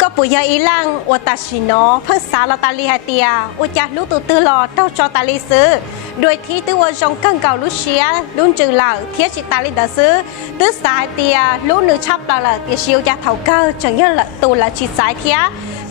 ก็ปุยยาอีลังอวตาชิโนเพื่อสาลตาลีฮาเตียอุจารุตุตือหลอเต้าจอตาลีซื้อโดยที่ตัวจงกังเก่าลุเชียรุ่นจือเหล่าเทียชิตาลีดาซื้อตื้อสายเตียรุ่นหนึ่งชับเหล่าเตียชิวยาเถาเก้าจังยันละตัวละชิดสายเทีย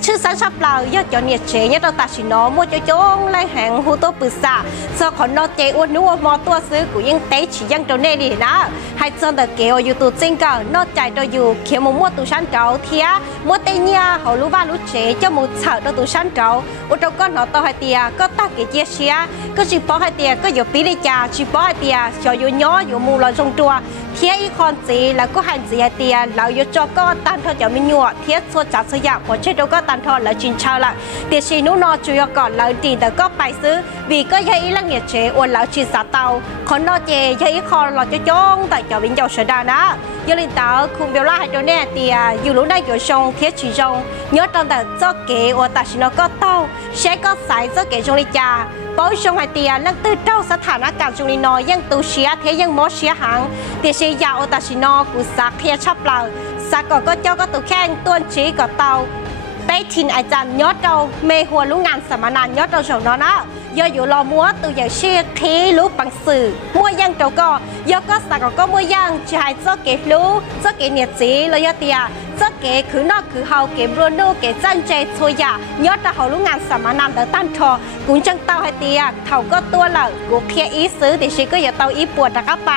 ชื่อสันชับเหล่ายอดจอเนียเจยเราตัดสินน้องมัวจงไล่แหงหูตัวปืนสาสอขอนอเจอ้วนนัวมอตัวซื้อกูยังเตะฉียังตัวเน่ดีนะให้จนแต่เกลอยู่ตัวจริงเก่านอกใจตัวอยู่เขียวมัวตัวชั้นเจ้าเทียมัวเตเนียเขารู้ว่ารู้เจเจ้ามูเฉาตัวชั้นเจ้าอุตก็หนอตัวให้เตียก็ตักเกจีเชียก็จีบอให้เตียก็อยู่ปีลิจาจีบอให้เตียจออยู่ย้ออยู่มูลอยจงตัวเทียอีคอนจีแล้วก็หันจีเตียเราอยู่จอก็ตันทอจะไม่หยวดเทียส่วนจัดสยามพอเช็ดก็ตันทอแล้วจินเช่าละเตียชีนุนอจุยก่อนเราดีแต่ก็ไปซื้อวีก็ยัยลังเงียเจอวนแล้วจีสาเตาคนนอเจยัยคอเราจะจ้องแต่จะวิ่งเจ้าเสดานะยลินเตาคุมเบลล่าให้ตัวแน่เตียอยู่รู้ได้อยู่ชงเทียชีชงย้อนตอนแต่เจ้าเก๋อวตาชิโนก็เต้าเช็ก็สายเจ้าเก๋จงลิจาป้อชงให้เตียลังตื้อเจ้าสถานการณ์จงลินอยังตูเชียเทียยังมอเชียหังเตียชียาอวตาชิโนกุสักเทียชับเปล่าสักก็เจ้าก็ตุแข้งต้นชีก็เต้าไปทินอาจารย์ยอดเราเมหัวลุงงานสมานานยอดเราชงนอนะยออยู่รอมัวตัวอย่างเชี่ยทีรู้ปังสื่อมัวยังเจ้าก็ยอก็สักก็มัวยังจะให้เจ้าเกรู้เจ้าเกเนียจีเลยยอเตียเจ้าเก๋คือนอกคือเฮาเก๋บรูโน่เก๋จันเจช่วยยายอดเราเขาลุงงานสมานานแต่ตั้นทอกุนจังเต้าให้เตียเขาก็ตัวเหล่ากูเพียอีซื้อแต่ชีก็อย่าเต้าอีปวดตะก็ไป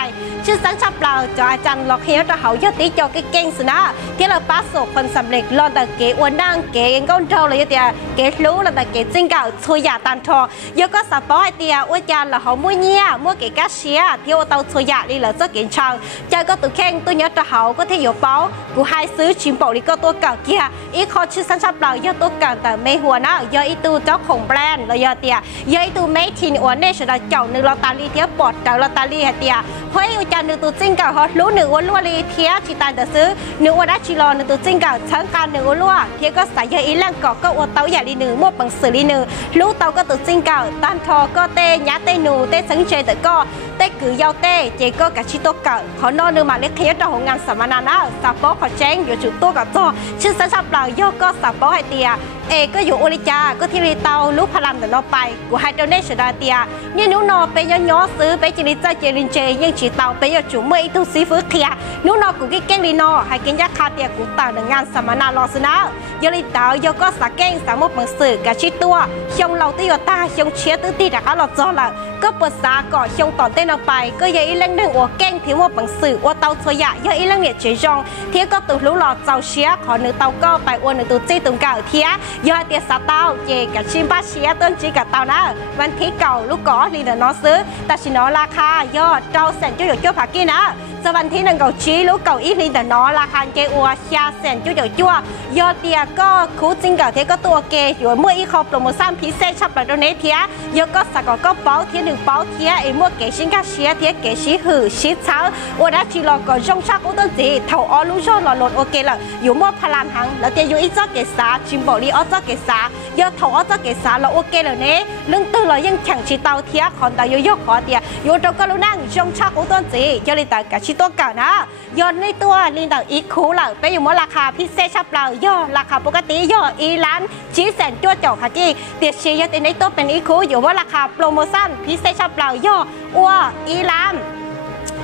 ชื่อสังชับเราจออาจารย์หลอกเฮียเราเขายอดตีจอเก่งสินะที่เราป้าโศกคนสำเร็จรอแต่เก๋อ้วนนั่งเก๋เองก็เท่าเลยเตียเก๋รู้แล้วแต่เก๋จริงเก่าช่วยยาตันทอยอก็สับป้อยเตียอ้วนจานเราเขามั่วเงี้ยมั่วเก๋กาเชียที่ว่าเต้าช่วยยานี่แหละเจ้าเก๋ช่างใจก็ตัวแข้งตัวยอดเราเขาก็ที่อยู่เป้ากูให้ซื้อชิมบอกนี่ก็ตัวเก่าเกียอีคอชื่อสัญชาติเราเยอะตัวเก่าแต่ไม่หัวนะเยอะอีตูเจ้าของแบรนด์เราเยอะเตียเยอะอีตูไม่ทินอ้วนเนี่ยฉันเจ้าหนึ่งลอตเตอรี่เทียบปอดเจ้าลอตเตอรี่เตียเฮ้ยอาจารย์หนึ่งตัวจริงเก่าเขารู้หนึ่งอ้วนล้วนเลยเทียชิตาจะซื้อหนึ่งอ้วนได้ชิลอหนึ่งตัวจริงเก่าทั้งการหนึ่งอ้วนล้วนเทียก็ใส่เยอะอีแรงเกาะก็อ้วนเต้าใหญ่ลีหนึ่งมั่วปังสื่อลีหนึ่งรู้เต้าก็ตัวจริงเก่าตันทอก็เตะยัดเตะหนูเตะสังเจแต่ก็เตะกือยาวเตะเจก็กับชิโตเก่าเขานอนหนึ่งมาเล็กเทียเจ้าของงานสัมมนานะสับปะขอแจ้งอยู่จุดตัวกับตัวชื่อสัญชาติเราโยก็สับปะให้เตียเอก็อยู่โอริจาก็ที่รีเตาลูกพลังแต่นอไปกูให้เจ้าเนชดาเตียเนี่ยนู้นอไปย้อซื้อไปจิริจ่าเจริญเจยังฉีเตาไปย้อจุ่มเมื่ออีทุซีฟื้นเขียนู้นอกูกิเก้งลีนอให้กินยาคาเตียกูต่างงานสัมมนารอสนะยริเตาโยก็สักเก้งสามมุกมังสื่อกับชิตัวชงเราตีโยตาชงเชียตื้อตีแต่ก็หลอดจอละก็ปวดสาก่อชงต่อเต้นเอาไปก็ยังอีเล่งหนึ่งอัวเก้งที่ว่ามังสื่ออัวเตาช่วยยะยังอีเล่งเนี่ยเฉยจงเทียก็ตุรู้หลอดเจ้าเชียขอหนึ่งเตาก็ไปอ้วนหนึ่งตัวจีตุ่มเก่าเทียยอเตียสาวเต้าเจกับชิมป้าเชียต้นจีกับเต้านะวันที่เก่าลูกก่อลีเดอร์น้องซื้อแต่ชิโนราคายอดเจ้าแสนจุดหยดจุดผักกี้นะจะวันที่หนึ่งเก่าชี้ลูกเก่าอีลีเดอร์น้องราคาเกอัวเชียแสนจุดหยดจุดยอดเตียก็คู่จริงเก่าเทียก็ตัวเกอยู่เมื่ออีคอโปรโมชั่นพิเศษชับแบบนี้เทียยอก็สักก็เป้าเทียหนึ่งเป้าเทียไอ้เมื่อเกชิงกาเชียเทียเกชิหือชิเช้าวันนั้นที่เราก่อนช่องชักอุต้นจีเท่าออลูชอนหล่อหล่นโอเคละอยู่เมื่อพลังหังแล้วเตียอยู่อีจ้าเกษาชิมบอกลีอ้อจ้าเกษายอดเท่าอ้อจ้าเกษาเราโอเคเลยเนี่ยเรื่องตื่นเรายังแข่งชีเตาเทียขอนแต่ยกขอเตียอยู่ตรงก็รู้นั่งช่องชักอุต้นจียอดลิตากับชิตัวเก่านะยอดในตัวลินต่างอีคูหล่ะไปอยู่เมื่อราคาพิเศษชับเราย่อราคาปกติย่ออีร้านชี้แสนจ้วเจ้าค่ะกี้เตียชียอดในตัวเป็นอีคูอยู่ว่าราคาโปรโมชั่นพิเศษชับเราย่ออ้วอีร้าน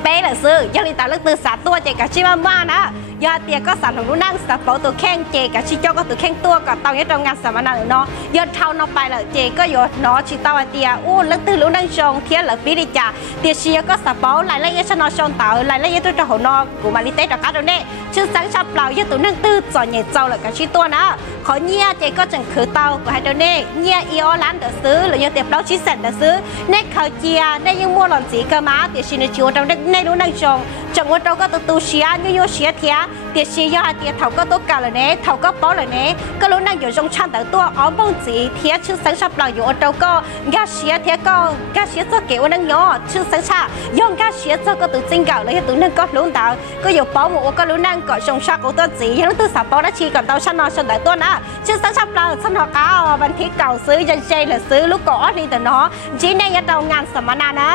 เป๊ะเลยซื้อยอดลิตาเลือกตื่นสาตัวเจกับชิมาม่านะยอดเตียก็สั่นของรู้นั่งสับเปาตัวแข้งเจกับชิเจ้าก็ตัวแข้งตัวกับเตาเนี่ยตรงงานสัมมนาเนาะยอดเท่าน้องไปเลยเจก็ยอดเนาะชิเตาเตียอู้เลือกตื่นรู้นั่งชงเทียนหรือปีดิจ่าเตียชีก็สับเปารายละเอียดชนอชงเตาหลายละเอียดตัวเจ้าของนอกูมาลิเต้ตะการตรงนี้ชื่อสังชับเปล่ายอดตัวนั่งตื้อจ่อใหญ่เจ้าเลยกับชิตัวนะขอเนี่ยเจก็จังคือเตากูให้ตรงนี้เนี่ยอีออร้านเดือซื้อหรือยอดเตียเปล่าชิเซนเดือซื้อในข่าวเจียในยังมัวหล่อนสีกระมาเตียชีในชิวตรงในรู้นั่งชงจังหวะเราก็ตัวเชียยุ่ยเชียเทียเตียชียอดเตียเท่าก็ตัวเก่าเลยเนี่ยเท่าก็เป้าเลยเนี่ยก็รู้นั่งอยู่ตรงชั้นแต่ตัวอ้อมบงจีเทียชื่อสังชับเราอยู่เราก็กาเชียเทียก็กาเชียเจ้าเก๋วันนั่งย่อชื่อสังชาย่องกาเชียเจ้าก็ตัวจริงเก่าเลยตัวนั่งก็รู้แต่ก็อยู่เป้าหมู่ก็รู้นั่งก็ตรงชักตัวจียังตัวสาวเป้าได้ชีก่อนตัวชั้นนอนชั้นแต่ตัวนะชื่อสังชับเราชั้นหอก้าบันทิกเก่าซื้อยันเจหรือซื้อลูกก่อนี่แต่เนาะจีในยันเรางานสัมมนานะ